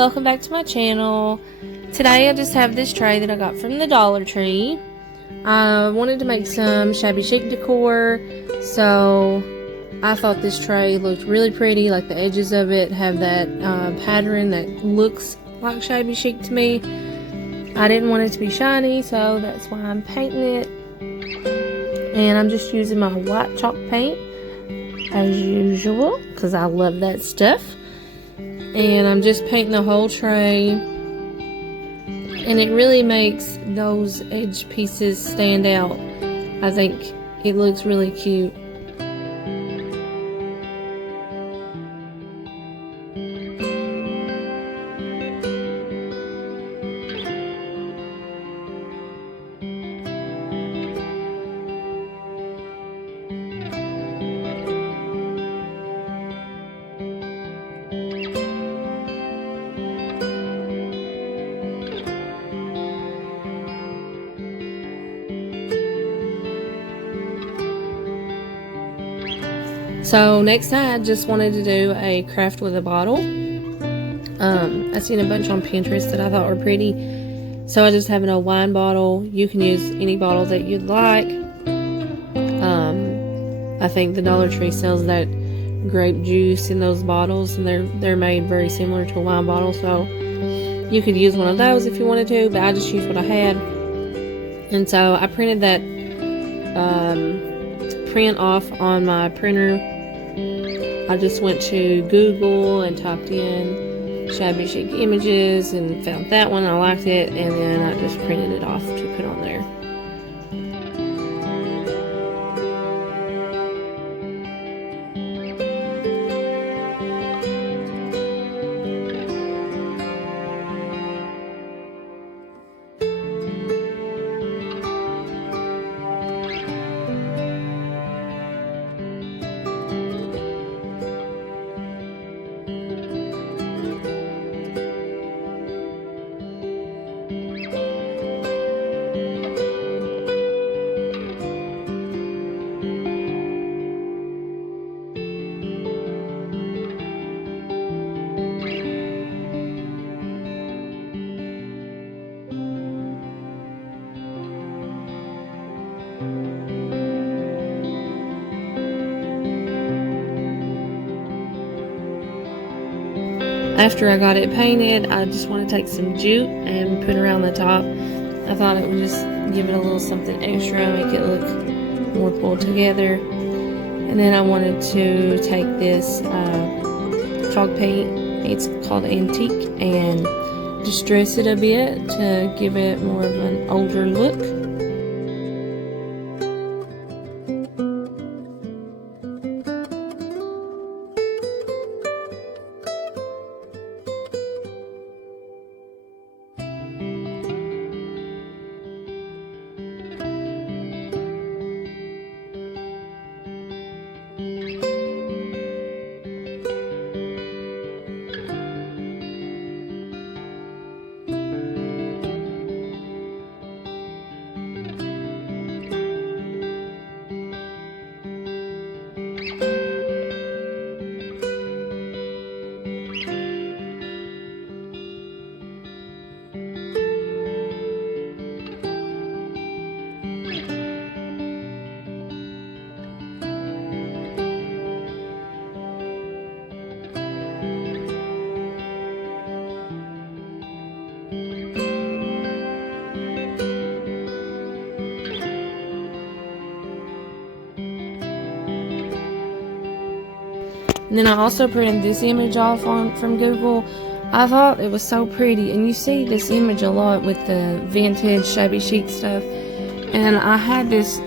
welcome back to my channel. Today I just have this tray that I got from the Dollar Tree. I wanted to make some Shabby Chic decor, so I thought this tray looked really pretty. Like the edges of it have that pattern that looks like Shabby Chic to me. I didn't want it to be shiny, so that's why I'm painting it. And I'm just using my white chalk paint as usual because I love that stuff. And I'm just painting the whole tray, and it really makes those edge pieces stand out. I think it looks really cute. So next I just wanted to do a craft with a bottle. I seen a bunch on Pinterest that I thought were pretty. So I just have a wine bottle. You can use any bottle that you'd like. I think the Dollar Tree sells that grape juice in those bottles, and they're made very similar to a wine bottle. So you could use one of those if you wanted to, but I just used what I had. And so I printed that print off on my printer. I just went to Google and typed in Shabby Chic images and found that one. I liked it, and then I just printed it off to put on there. After I got it painted, I just want to take some jute and put around the top. I thought it would just give it a little something extra, make it look more pulled together. And then I wanted to take this chalk paint, it's called Antique, and just dress it a bit to give it more of an older look. And then I also printed this image off from Google. I thought it was so pretty, and you see this image a lot with the vintage Shabby Chic stuff. And I had this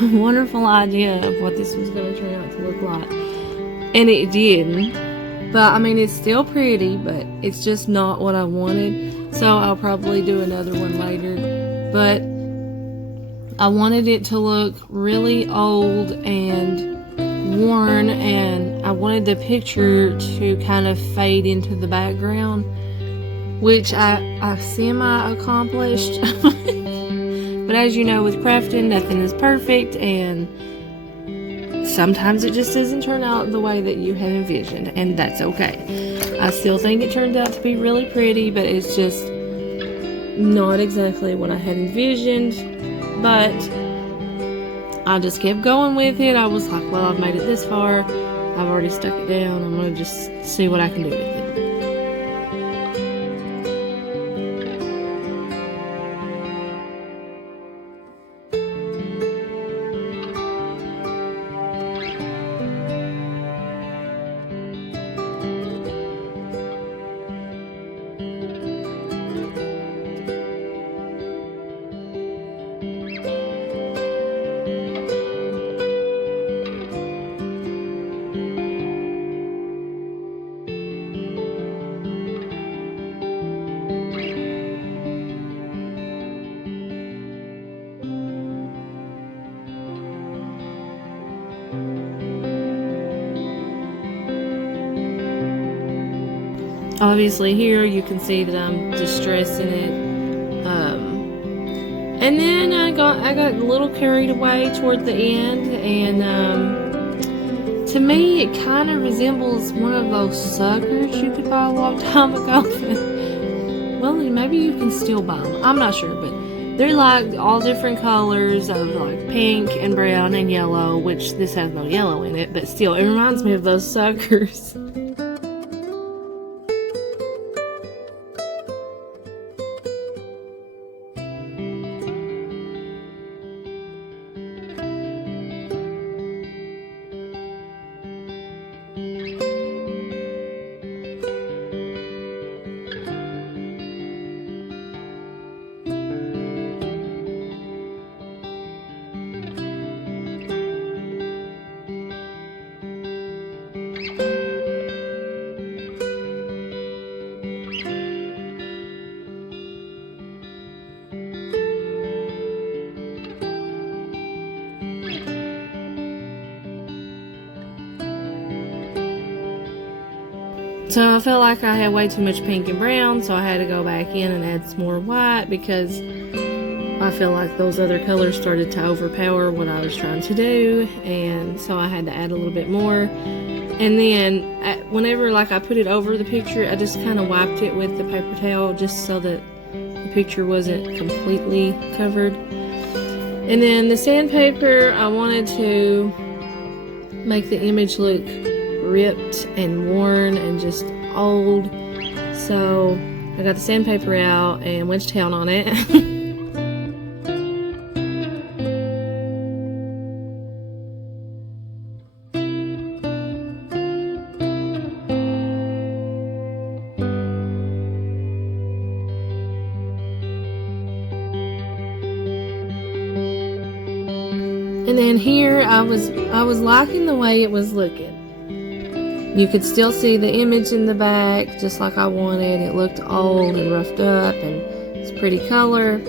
wonderful idea of what this was going to turn out to look like, and it did. But I mean, it's still pretty, but it's just not what I wanted. So I'll probably do another one later. But I wanted it to look really old and worn, and I wanted the picture to kind of fade into the background, which I semi-accomplished. But as you know, with crafting, nothing is perfect, and sometimes it just doesn't turn out the way that you had envisioned, and that's okay. I still think it turned out to be really pretty, but it's just not exactly what I had envisioned. But I just kept going with it. I was like, well, I've made it this far. I've already stuck it down. I'm going to just see what I can do with it. Obviously here you can see that I'm distressing it. And then I got a little carried away toward the end, and to me it kind of resembles one of those suckers you could buy a long time ago. Well, maybe you can still buy them. I'm not sure, but they're like all different colors of like pink and brown and yellow, which this has no yellow in it, but still it reminds me of those suckers. So I felt like I had way too much pink and brown, so I had to go back in and add some more white because I feel like those other colors started to overpower what I was trying to do, and so I had to add a little bit more. And then whenever like I put it over the picture, I just kind of wiped it with the paper towel just so that the picture wasn't completely covered. And then the sandpaper, I wanted to make the image look ripped and worn and just old, so I got the sandpaper out and went to town on it. And then here I was liking the way it was looking. You could still see the image in the back just like I wanted. It looked old and roughed up, and it's a pretty color.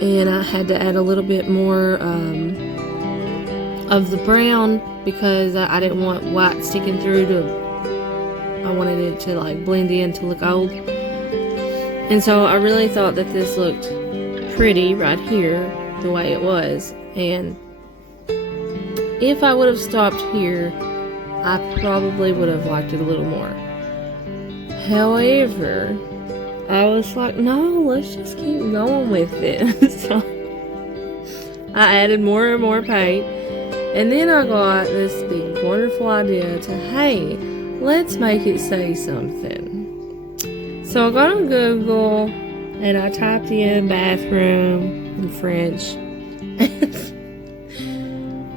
And I had to add a little bit more of the brown because I didn't want white sticking through I wanted it to like blend in to look old. And so I really thought that this looked pretty right here the way it was. And if I would have stopped here, I probably would have liked it a little more. However, I was like, no, let's just keep going with it. So I added more and more paint, and then I got this big wonderful idea to, hey, let's make it say something. So I got on Google and I typed in bathroom in French.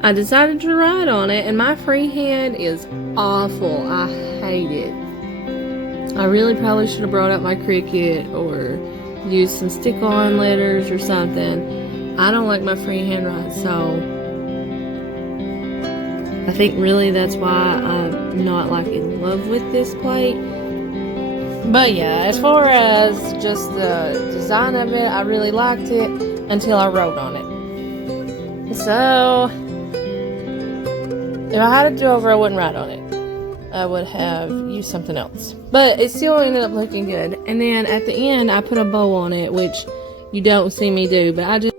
I decided to write on it, and my freehand is awful. I hate it. I really probably should have brought out my Cricut or used some stick-on letters or something. I don't like my freehand write, so I think really that's why I'm not like in love with this plate. But yeah, as far as just the design of it, I really liked it until I wrote on it. So if I had a do-over, I wouldn't write on it. I would have used something else. But it still ended up looking good. And then at the end, I put a bow on it, which you don't see me do, but I just...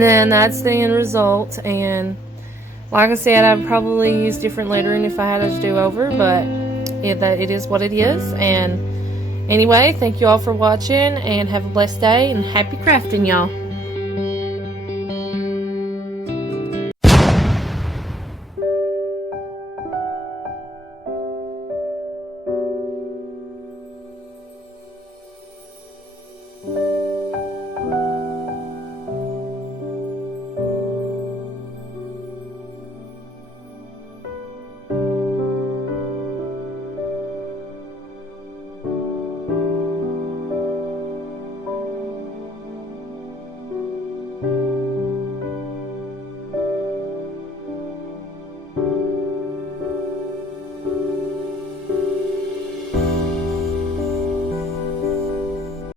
And then that's the end result. And like I said, I'd probably use different lettering if I had a do-over, but it is what it is. And anyway, thank you all for watching, and have a blessed day, and happy crafting, y'all.